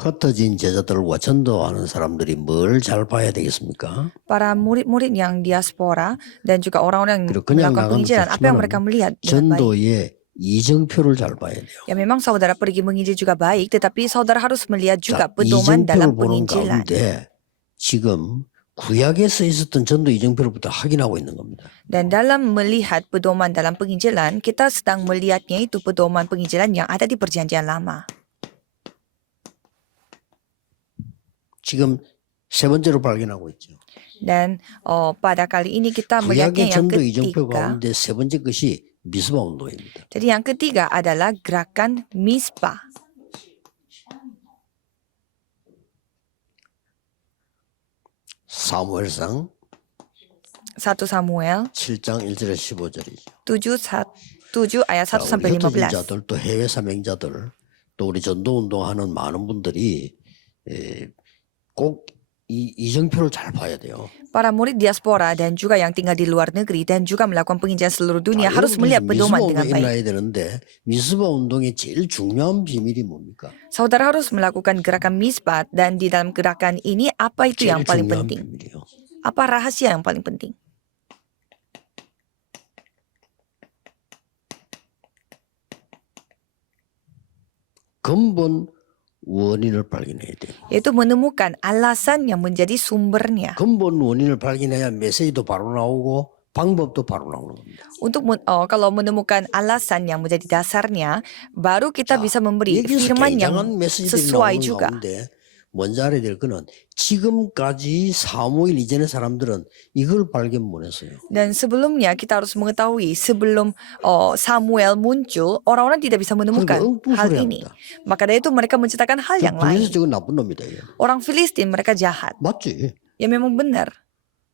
흩어진 제자들과 전도하는 사람들이 뭘 잘 봐야 되겠습니까? Para murid-murid yang diaspora dan juga orang-orang yang 그리고 그냥 melakukan 나가는 penginjilan, apa yang mereka 좋지만 melihat dengan baik? 전도의 이정표를 잘 봐야 돼요. Ya memang saudara pergi menginjil juga baik, tetapi saudara harus melihat juga 자, pedoman dalam 이정표를 보는 penginjilan. 가운데 지금 구약에 써 있었던 전도 이정표로부터 확인하고 있는 겁니다. Dan dalam melihat pedoman dalam penginjilan, kita sedang melihatnya itu pedoman penginjilan yang ada di perjanjian lama. 지금 세 번째로 발견하고 있죠. Dan pada kali ini kita 구약의 melihatnya yang 전도 이정표 ketiga. 가운데 세 번째 것이 미스바 운동입니다. Jadi yang ketiga adalah gerakan Mizpah. 사무엘상 1 Samuel 7장 1절에 15절이죠. 7 ayat 1 sampai 우리 흩어진 15. 자들 또 해외 사명자들 또 우리 전도 운동하는 많은 분들이 꼭 이 이정표를 잘 봐야 돼요. Para murid diaspora dan juga yang tinggal di luar negeri dan juga melakukan penginjilan seluruh dunia 자, harus melihat 미스바 pedoman 운동이 dengan baik. 일어나야 되는데 미스바 운동의 제일 중요한 비밀이 뭡니까? Saudara harus melakukan gerakan Mizpah dan di dalam gerakan ini apa itu 제일 yang paling 중요한 penting? 비밀이요. Apa rahasia yang paling penting? 근본 원인을 발견해야 돼요. Yaitu menemukan alasan yang menjadi sumbernya. 근본 원인을 발견해야 메시지도 바로 나오고 방법도 바로 나오는 겁니다. Untuk kalau menemukan alasan yang menjadi dasarnya, baru kita 자, bisa memberi 여기서 firman yang 굉장한 메시지들이 sesuai 나오는 juga. 가운데 먼저 알아야 될 거는 지금까지 사무엘 이전의 사람들은 이걸 발견 못 했어요. Dan sebelumnya kita harus mengetahui sebelum Samuel muncul, orang-orang tidak bisa menemukan 그러니까 hal 엉뚱소리 ini. 합니다. Maka dari itu mereka menciptakan hal yang lain. 그래서 저건 나쁜 놈이다. 이거. Orang Filistin mereka jahat. 맞지? Ya memang benar.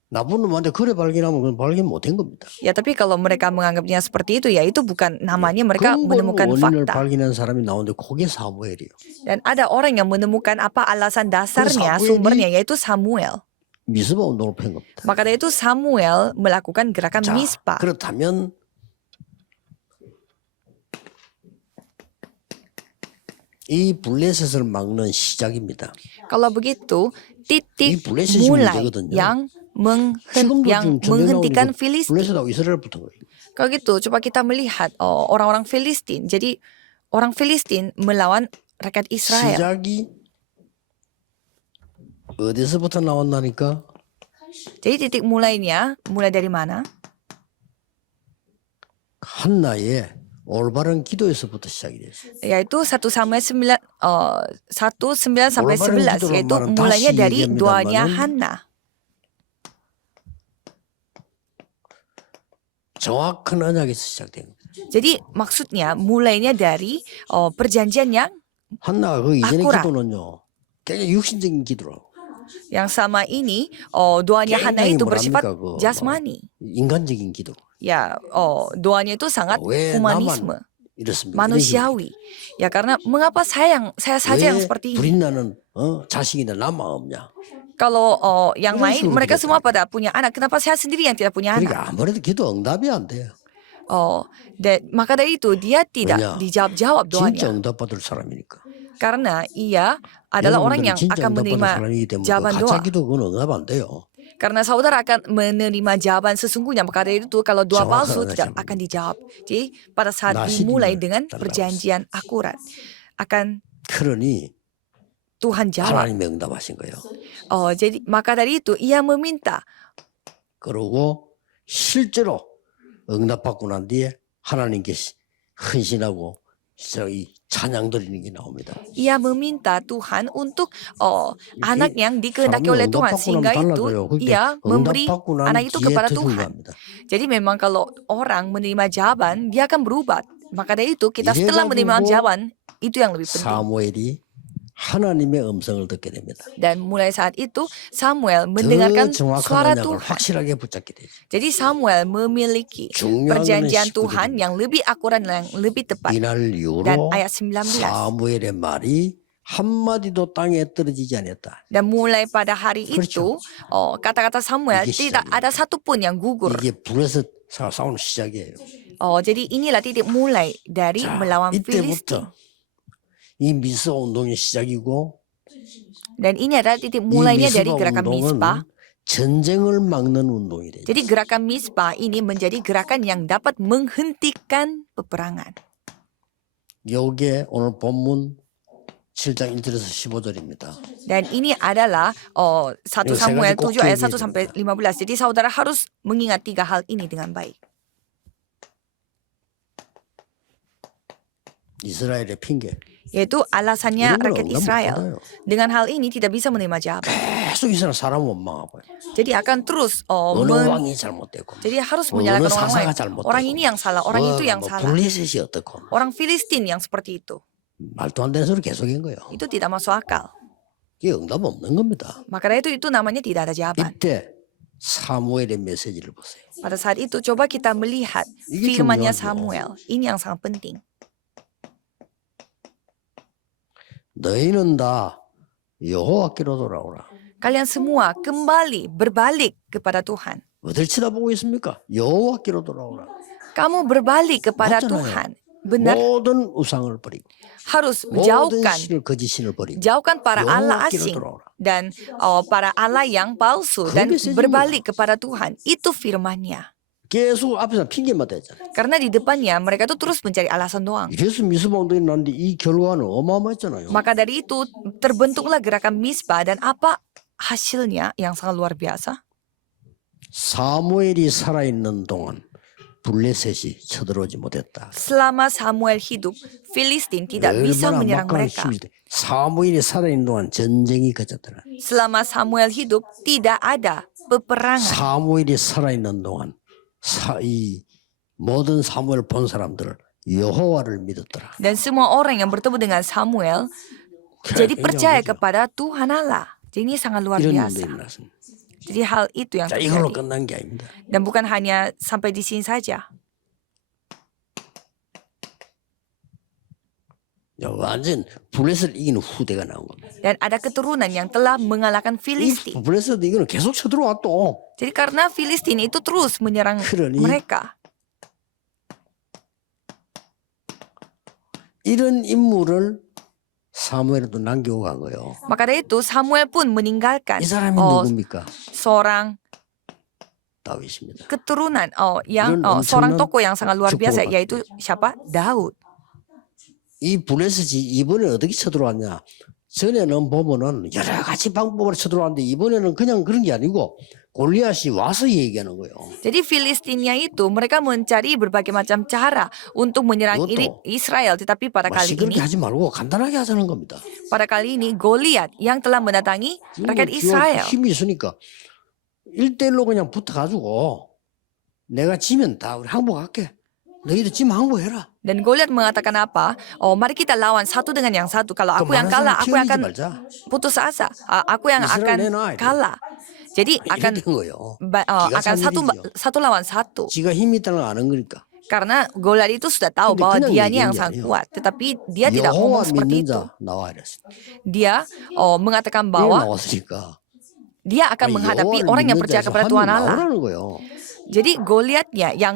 나쁜 놈한테 그래 발견하면 그건 발견 못한 겁니다. Ya tapi kalau mereka menganggapnya seperti itu, ya itu bukan namanya mereka 근본 menemukan 원인을 fakta. 발견한 사람이 나오는데 그게 사무엘이에요. Dan ada orang yang menemukan apa alasan dasarnya, Samuel sumbernya, yaitu Samuel. 미스바 운동을 팬 겁니다. Maka dari itu Samuel melakukan gerakan 자, Mizpah. 그렇다면 이 블레셋을 막는 시작입니다. Kalau begitu, titik 이 블레셋이 mulai 문제거든요. yang 지금도 지금 전쟁 menghentikan 나오는 Filistin. 블레셋하고 이스라엘 붙은 거예요. Kalau gitu, coba kita melihat orang-orang Filistin. Jadi orang Filistin melawan rakyat Israel. 시작이 어디서부터 나왔나니까 Jadi titik mulainya, mulai dari mana? 한나의 올바른 기도에서부터 시작이 됐어요. Yaitu 1 Samuel 9 sampai 올바른 11, 기도란 yaitu 말은 mulainya 다시 dari doanya 얘기합니다마는 Hana. 정확한 언약에서 시작된 거예요. Jadi maksudnya mulainya dari perjanjian yang 한나가 그 이전의 akurat. 기도는요 굉장히 육신적인 기도라고. Yang sama ini doanya Hana 굉장히 itu 뭐랍니까, bersifat 그 jasmani. 인간적인 기도. Ya, doanya itu sangat 왜 humanisme, 나만 이렇습니까? manusiawi. Ya karena mengapa saya saja yang 왜 seperti ini? 불이 나는 자식인데 나만 없냐? Kalau yang Terus lain suruh mereka kita semua pada punya anak, kenapa saya sendiri yang tidak punya anak? 그러니까 아무래도 기도 응답이 안 돼요. Maka dari itu dia tidak 왜냐? dijawab 진짜 doanya. 응답받을 사람이니까. Karena ia adalah orang 여러분들은 yang 진짜 akan 응답받을 menerima 사람이기 때문에 그 jawaban 가짜 doa. 기도 그건 응답 안 돼요. Karena saudara akan menerima jawaban sesungguhnya. Maka dari itu kalau doa 정확한 palsu 언약이 tidak akan dijawab. Jadi pada saat 나시림을 dimulai dengan 달라고 perjanjian akurat, akan 그러니 Tuhan jawab. 하나님이 응답하신 거예요. Jadi maka dari itu ia meminta. 그러고 실제로 응답받고 난 뒤에 하나님께 헌신하고 이 찬양 드리는 게 나옵니다. Ia meminta Tuhan untuk anak yang dikehendaki 사람은 oleh Tuhan, 응답받고 sehingga 나면 itu 달라져요. 그때 ia memberi 응답받고 난 anak itu 뒤에 kepada 더 Tuhan. 중요합니다. Jadi memang kalau orang menerima jawaban, dia akan berubah. Maka dari itu kita 이래가지고 setelah menerima jawaban, itu yang lebih penting. 사무엘이 하나님의 음성을 듣게 됩니다. Dan mulai saat itu Samuel 더 mendengarkan 정확한 suara 언약을 Tuhan. 확실하게 붙잡게 되죠. Jadi Samuel memiliki 중요한 perjanjian 거는 Tuhan 19절입니다. yang lebih akurat dan yang lebih tepat. 이날 Dan 이후로 ayat 19. 사무엘의 말이 한마디도 땅에 떨어지지 않았다. Dan mulai pada hari 그렇죠. itu kata-kata Samuel 이게 tidak 시작입니다. ada satupun yang gugur. 이게 불에서 싸우는 시작이에요. Jadi inilah titik mulai dari 자, melawan Filistin. 이때부터 이 미스바 운동의 시작이고 Dan ini adalah titik 이 mulainya dari 미스바 gerakan Misbah. 운동은 전쟁을 막는 운동이 되죠. Jadi gerakan Misbah ini menjadi gerakan yang dapat menghentikan peperangan. 요게 오늘 본문 7장 1절에서 15절입니다. Dan ini adalah 1 Ini Samuel saya kasih 7 ayat kokil 1 sampai 15. Jadi saudara harus mengingat 3 hal ini dengan baik. 이스라엘의 핑계. Yaitu alasannya 이런 걸 rakyat 응답 Israel. 못하나요? Dengan hal ini tidak bisa menerima jawaban. 계속 이스라엘 사람 원망하고 Jadi akan terus 어느 왕이 잘못됐고 jadi harus 어느 menyalahkan orang 사사가 lain. 잘못됐고 Orang ini yang salah, orang itu yang salah. 블레셋이 어떻고 Orang Filistin yang seperti itu. 말도 안 되는 소리 계속인 거예요. Itu tidak masuk akal. 이게 응답 없는 겁니다. Maka dari itu namanya tidak ada jawaban. 이때 사무엘의 메시지를 보세요. Pada saat itu coba kita melihat Ini firman-Nya 중요하죠. Samuel. Ini yang sangat penting. 너희는 다 여호와께로 돌아오라. Kalian semua kembali berbalik kepada Tuhan. 어딜 쳐다보고 있습니까? 여호와께로 돌아오라. Kamu berbalik kepada 맞잖아요. Tuhan. Benar, 모든 우상을 버리고 harus 모든 jauhkan 신을 거짓 신을 버리고 jauhkan para Allah 여호와께로 asing 돌아오라. dan para Allah yang palsu dan Itu message-nya. berbalik kepada Tuhan. Itu firman-Nya. 계속 앞에서 핑계만 대잖아요. Karena di depannya mereka tuh terus mencari alasan doang. 이래서 미스방동이 났는데 이 결과는 어마어마했잖아요. Maka dari itu terbentuklah gerakan Misbah dan apa hasilnya yang sangat luar biasa. 사무엘이 살아있는 동안 블레셋이 쳐들어오지 못했다. Selama Samuel hidup, Filistin tidak bisa 얼마나 menyerang 막강한 mereka. 힘이 돼. 사무엘이 살아있는 동안 전쟁이 그쳤더라. Selama Samuel hidup, tidak ada peperangan. 사무엘이 살아있는 동안 이 모든 사무엘 본 사람들을 여호와를 믿었더라. Dan semua orang yang bertemu dengan Samuel jadi percaya 굉장한 거죠. kepada Tuhan Allah. Jadi ini sangat luar 이런 biasa. 일들이 났습니다. Jadi hal itu yang 자, 이걸로 terjadi. 끝난 게 아닙니다. Dan bukan hanya sampai di sini saja. 완전 블레셋을 이기는 후대가 나온 겁니다. Dan ada keturunan yang telah mengalahkan 이 Filistin. 블레셋 이거는 계속 쳐들어와 또. Jadi karena Filistin itu terus menyerang 그러니 mereka. 이런 인물을 사무엘에도 남기고 간 거예요. Maka dari itu Samuel pun meninggalkan 이 사람이 누굽니까? seorang 다윗입니다. keturunan yang 이런 seorang 엄청난 tokoh yang sangat luar biasa 축복을 yaitu siapa? Daud. 이 블레셋이 이번에 어떻게 쳐들어왔냐? 전에는 보면은 여러 가지 방법으로 쳐들어왔는데 이번에는 그냥 그런 게 아니고 골리앗이 와서 얘기하는 거예요. Jadi Filistinnya itu mereka mencari berbagai macam cara untuk menyerang Betul. Israel, tetapi pada 막 kali 시끄럽게 ini 하지 말고 간단하게 하자는 겁니다. Goliat yang telah mendatangi rakyat Israel. 힘이 있으니까 1대1로 그냥 붙어가지고 내가 지면 다 우리 항복할게. 너희들 지면 항복해라. Dan Goliat mengatakan apa? Mari kita lawan satu dengan yang satu. Kalau aku yang 많은 kalah, 사람 aku 키워내지 akan 말자. putus asa. Aku yang 이스라엘 akan 내놔야 돼. kalah. Jadi akan 이랬던 거예요. akan satu lawan satu. 지가 힘이 있다는 걸 아는 거니까. Karena Goliat itu sudah tahu 근데 bahwa 그냥 dia ini yang 얘기한 게 sangat 아니에요. kuat, tetapi dia tidak ngomong 여호와 seperti 믿는 itu. 자 나와 이랬어. Dia mengatakan 이게 bahwa 나왔으니까. dia akan menghadapi orang yang percaya kepada Tuhan Allah. 나오라는 거예요. Jadi Goliatnya yang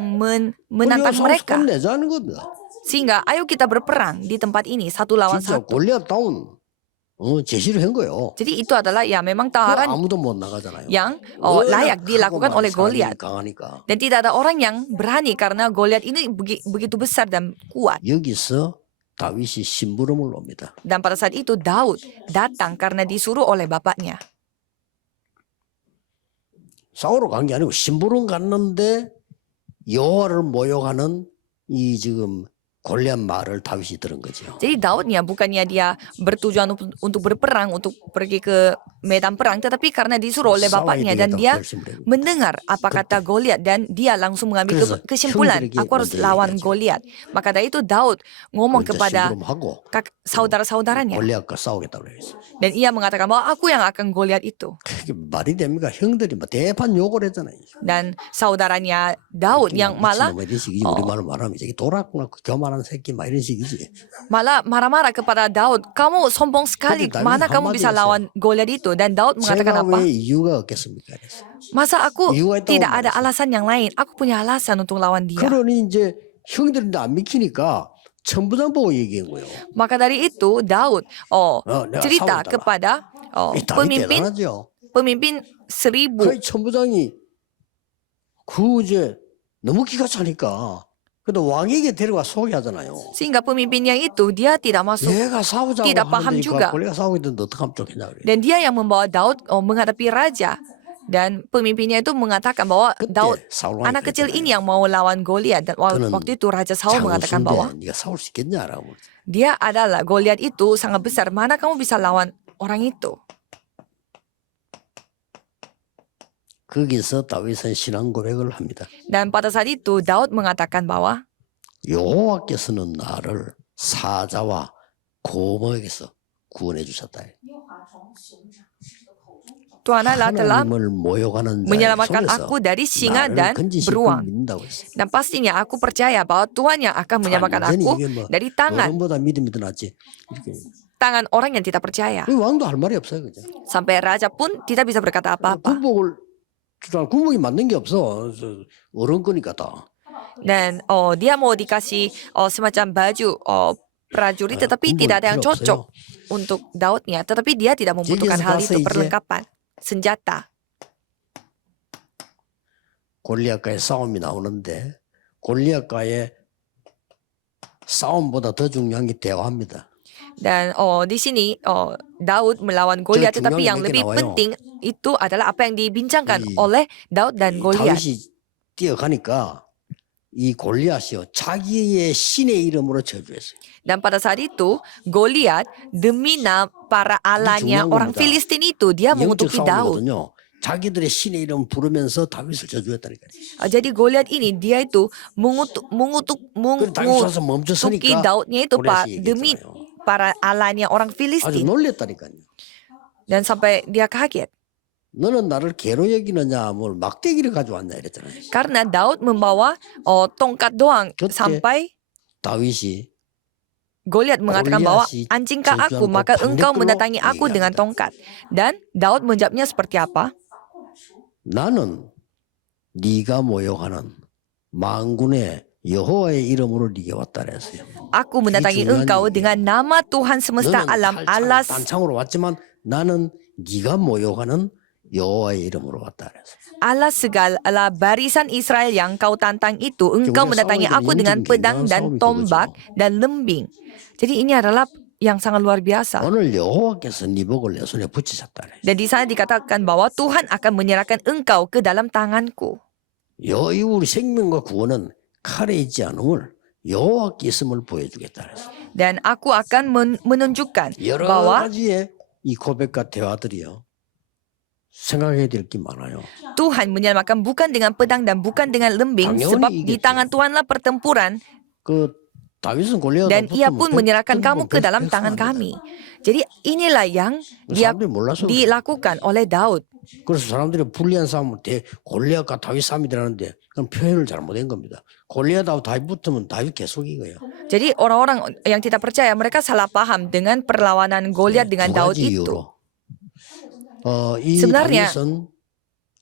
menantang mereka. 내자는 겁니다. Sehingga ayo kita berperang di tempat ini satu lawan 진짜 satu. 골리앗 다운 제시를 한 거예요. Jadi itu adalah ya memang 그 tawaran 아무도 못 나가잖아요. yang 워낙 layak dilakukan 하고 oleh 막 Goliat. 사람이 강하니까. Dan tidak ada orang yang berani karena Goliat ini begitu besar dan kuat. 여기서 다윗이 심부름을 옵니다. Dan pada saat itu Daud datang karena disuruh oleh bapaknya. 싸우러 간 게 아니고 심부름 갔는데 여호와를 모욕하는 이 지금 골리앗 말을 다윗이 들은 거죠. Jadi Daudnya bukannya dia bertujuan untuk berperang, untuk pergi ke medan perang, tetapi karena disuruh oleh 싸워야 bapaknya dan 되겠다고 dia 결심을 해요. mendengar apa kata Goliat dan dia langsung mengambil 그래서 kesimpulan, 형들에게 aku harus 먼저 lawan 얘기하죠. Goliat. Maka dari itu Daud ngomong 먼저 kepada 심부름하고 saudara-saudaranya 골리앗과 싸우겠다고 그랬어요. dan ia mengatakan bahwa aku yang akan Goliat itu. 그게 말이 됩니까? 형들이 뭐 대판 욕을 했잖아요. Dan saudaranya Daud yang malah 이런 식이지 우리말로 말하면 저기 도락나 교만한 새끼 막 이런 식이지. marah-marah kepada Daud, kamu sombong sekali, Daud mana kamu 한마디 bisa 했어요. lawan Goliat itu? Dan Daud mengatakan 제가 apa? 왜 이유가 없겠습니까? 그래서. Masa aku 이유가 있다고 tidak ada 말했어요. alasan yang lain? Aku punya alasan untuk lawan dia. 그러니 이제 형들인데 안 믿기니까 천부장 보고 얘기한 거예요. Maka dari itu Daud 내가 cerita 싸우겠다. kepada 이 다윗 pemimpin 대단하죠. pemimpin 1000. 그 천부장이 그 이제 너무 기가 차니까 근데 왕에게 데려가 소개하잖아요. Sehingga pemimpinnya itu dia tidak masuk 얘가 싸우자고 tidak paham 하는데 juga. 골리앗 싸우고 있는데 어떡하면 좋겠냐 그래. Dan dia yang membawa Daud menghadapi raja. Dan pemimpinnya itu mengatakan bahwa Daud 그때 사울 왕이 anak kecil 그랬잖아요. ini yang mau lawan Goliat. Dan 그는 waktu itu Raja Saul mengatakan bahwa 장수인데 네가 싸울 수 있겠냐라고. dia adalah Goliat itu sangat besar. Mana kamu bisa lawan orang itu? 거기서 다윗은 신앙 고백을 합니다. Dan pada saat itu Daud mengatakan bahwa 여호와께서는 나를 사자와 곰에게서 구원해 주셨다. Tuhan Allah telah 하나님을 모욕하는 자의 menyelamatkan 손에서 aku dari singa 나를 dan 건지실 걸 beruang. 믿는다고 했어요. Dan pastinya aku percaya bahwa Tuhan yang akan menyelamatkan 완전히 aku 이게 뭐 dari tangan 어른보다 믿음이 더 낫지. 이렇게. orang yang tidak percaya. 이 왕도 할 말이 없어요, 그죠? Sampai raja pun tidak bisa berkata apa-apa. 군복이 맞는 게 없어. 어른 거니까 다. Dan dia mau dikasih semacam baju prajurit, tetapi 군복이 tidak ada yang 필요 cocok 없어요. untuk Daudnya. Tetapi dia tidak membutuhkan Jadi hal setelah itu, i제 perlengkapan, senjata. 골리앗과의 싸움이 나오는데 골리앗과의 싸움보다 더 중요한 게 대화입니다. Dan di sini Daud melawan Goliat, 중요한 tetapi 게 yang 몇 개 lebih 나와요. penting itu adalah apa yang dibincangkan 이- oleh Daud dan Goliat. 다윗이 뛰어가니까 이 골리앗이요 자기의 신의 이름으로 저주했어요. Dan pada saat itu Goliat demi para alanya 중요한 orang 겁니다. Filistin itu dia 영적 mengutuki Daud. 싸움이거든요. 자기들의 신의 이름 부르면서 다윗을 저주했다니까요. Jadi Goliat ini dia itu 그래서 다윗 와서 mengutuki 멈췄으니까 Daudnya itu 골리앗이 demi 얘기했잖아요. para alanya orang 아주 Filistin. 놀랬다니까요. Dan sampai dia kaget 너는 나를 개로 여기느냐 뭘 막대기를 가져왔냐 이랬잖아요. karena Daud membawa tongkat doang. 그때 Sampai 다윗이 Goliat mengatakan bahwa Goliat anjingkah aku, 저주하고 maka engkau 반대로 mendatangi aku dengan 얘기합니다. tongkat. Dan Daud menjawabnya seperti apa? 나는 네가 모욕하는 만군의 여호와의 이름으로 네게 왔다 그랬어요. Aku mendatangi 중요한 engkau 얘기예요. dengan nama Tuhan semesta 너는 alam Allah. 단창으로 왔지만 나는 네가 모욕하는 여호와의 이름으로 왔다 그랬어요. Allah segala barisan Israel yang kau tantang itu, engkau 우리가 mendatangi 싸워야 aku 되는 dengan 영적인 pedang 굉장한 dan 싸움이 tombak 그거죠. dan lembing. Jadi ini adalah yang sangat luar biasa. 오늘 여호와께서 네 복을 내 손에 붙이셨다 그랬어요. Dan di sana dikatakan bahwa Tuhan akan menyerahkan engkau ke dalam tanganku. 이 우리 생명과 구원은 칼에 있지 않음을 여호와께 있음을 보여주겠다 그랬어요. Dan aku akan menunjukkan 여러 bahwa 가지의 이 고백과 대화들이요. 생각해야 될 게 많아요. Tuhan menyelamatkan bukan dengan pedang dan bukan dengan lembing, 당연히 sebab di 이겠죠. tangan Tuhanlah pertempuran 그 다윗은 골리앗 dan ia pun menyerahkan kamu ke dalam tangan kami. Jadi inilah yang dia 사람들이 몰라서 그래요. dilakukan oleh Daud. 그래서 사람들이 불리한 싸움은 골리앗과 다윗 싸움이 되는데 그건 표현을 잘못한 겁니다. 골리앗하고 다윗 붙으면 다윗 계속 이거예요. Jadi orang-orang yang tidak percaya mereka salah paham dengan perlawanan Goliat dengan 두 Daud 가지 itu. 이유로 이 sebenarnya 다윗은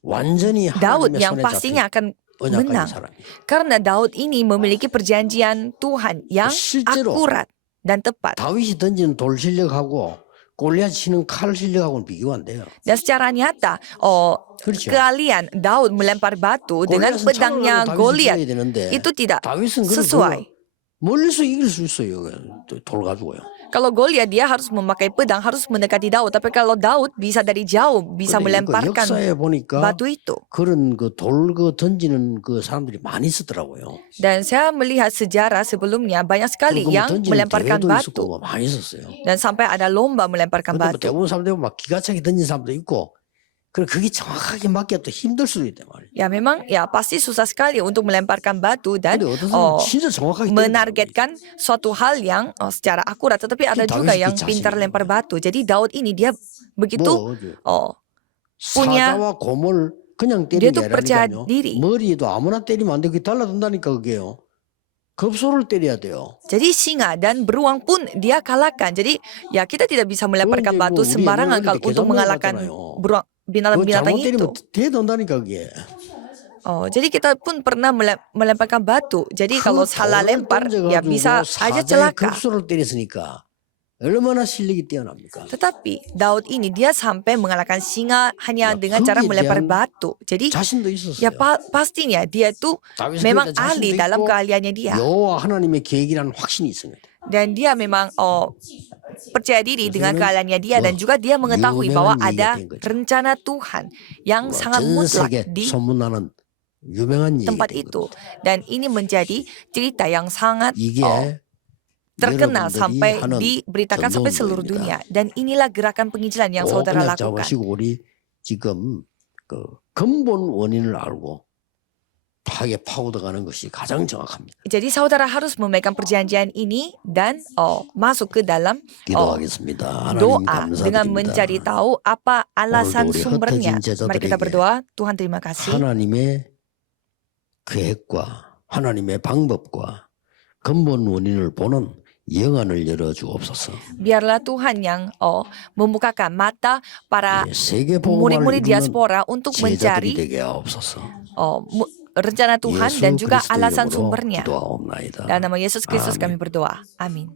완전히 Daud 하나님의 yang 손에 pastinya 잡힌 akan 언약가진 menang 사람이에요. karena Daud ini memiliki perjanjian Tuhan yang 실제로 akurat dan tepat. 다윗이 던지는 돌 실력하고 골리앗 치는 칼 실력하고는 비교가 안 돼요. Dan secara nyata, 그렇죠. keahlian Daud melempar batu dengan 골리앗은 pedangnya 창을 가지고 다윗이 Goliat 찔러야 되는데 itu tidak 다윗은 그걸 sesuai. 멀리서 이길 수 있어요. 돌 가지고요. Kalau Goliat dia harus memakai pedang, harus mendekati Daud. Tapi kalau Daud bisa dari jauh, bisa 근데 이거 melemparkan 역사에 보니까 batu itu. 그런 그 돌 그 던지는 그 사람들이 많이 있었더라고요. Dan saya melihat sejarah sebelumnya banyak sekali 그거 뭐 yang 던지는 melemparkan 대회도 batu. 있었고 뭐 많이 있었어요. Dan sampai ada lomba melemparkan 근데 뭐 batu. 대부분 사람들이 막 기가 차게 던진 사람도 있고, 그래 그게 정확하게 맞기가 또 힘들 수도 있단 말이에요. Ya memang ya pasti susah sekali untuk melemparkan batu dan 근데 어떤 사람은 진짜 정확하게 menargetkan suatu hal yang secara akurat. Tetapi ada juga Daud yang itu pintar 자신이 lempar batu. Jadi Daud ini dia begitu 뭐 punya 사자와 곰을 그냥 dia 때리는 게 tuh percaya 아니라니까요. diri. 머리에도 아무나 때리면 안 돼. 그게 달라든다니까 그게요. 급소를 때려야 돼요. Jadi singa dan beruang pun dia kalahkan. Jadi ya kita tidak bisa melemparkan 그건 이제 batu 뭐 우리 sembarangan 옛날 kalau 어릴 때 untuk 계산 mengalahkan 배워봤잖아요. beruang 그거 binatang-binatang 잘못 itu. 때리면 대던다니까 그게. Jadi kita pun pernah melemparkan batu. Jadi kalau salah lempar ya bisa aja 사자의 celaka. 급소를 때렸으니까 얼마나 실력이 뛰어납니까? Tetapi Daud ini dia sampai mengalahkan singa hanya Ya, dengan cara 거기에 melempar 대한 batu. Jadi 자신도 있었어요. ya pastinya dia tuh 다윗은 memang 그러니까 ahli 자신도 dalam 있고 keahliannya dia. 여호와 하나님의 계획이라는 확신이 있습니다. Dan dia memang percaya diri dengan 그래서 keahliannya dia dan 뭐 juga dia mengetahui bahwa 유명한 얘기가 ada 된 거죠. rencana Tuhan yang sangat 전 mutlak 세계 di 소문나는 유명한 얘기가 tempat 된 itu. 겁니다. Dan ini menjadi cerita yang sangat 이게 terkenal 여러분들이 sampai 하는 diberitakan sampai seluruh 전도운동입니다. dunia. Dan inilah gerakan penginjilan yang 꼭 saudara 그냥 lakukan. 잡으시고 우리 지금 그 근본 원인을 알고 파게 파고들어가는 것이 가장 정확합니다. Jadi saudara harus memegang perjanjian ini dan masuk ke dalam 기도하겠습니다. 하나님 doa dengan 감사드립니다. mencari tahu apa alasan 오늘도 우리 sumbernya. 흩어진 Mari kita 제자들에게 berdoa. Tuhan terima kasih. 하나님의 계획과 하나님의 방법과 근본 원인을 보는 영안을 열어주옵소서. Biarlah Tuhan yang membukakan mata para 예, 세계 murid-murid 복음을 이루는 diaspora untuk 제자들이 mencari 되게 하옵소서. rencana Tuhan 예수 dan juga 그리스도 alasan 이름으로 sumbernya. 기도하옵나이다. Dalam nama Yesus Kristus 아멘. kami berdoa. Amin.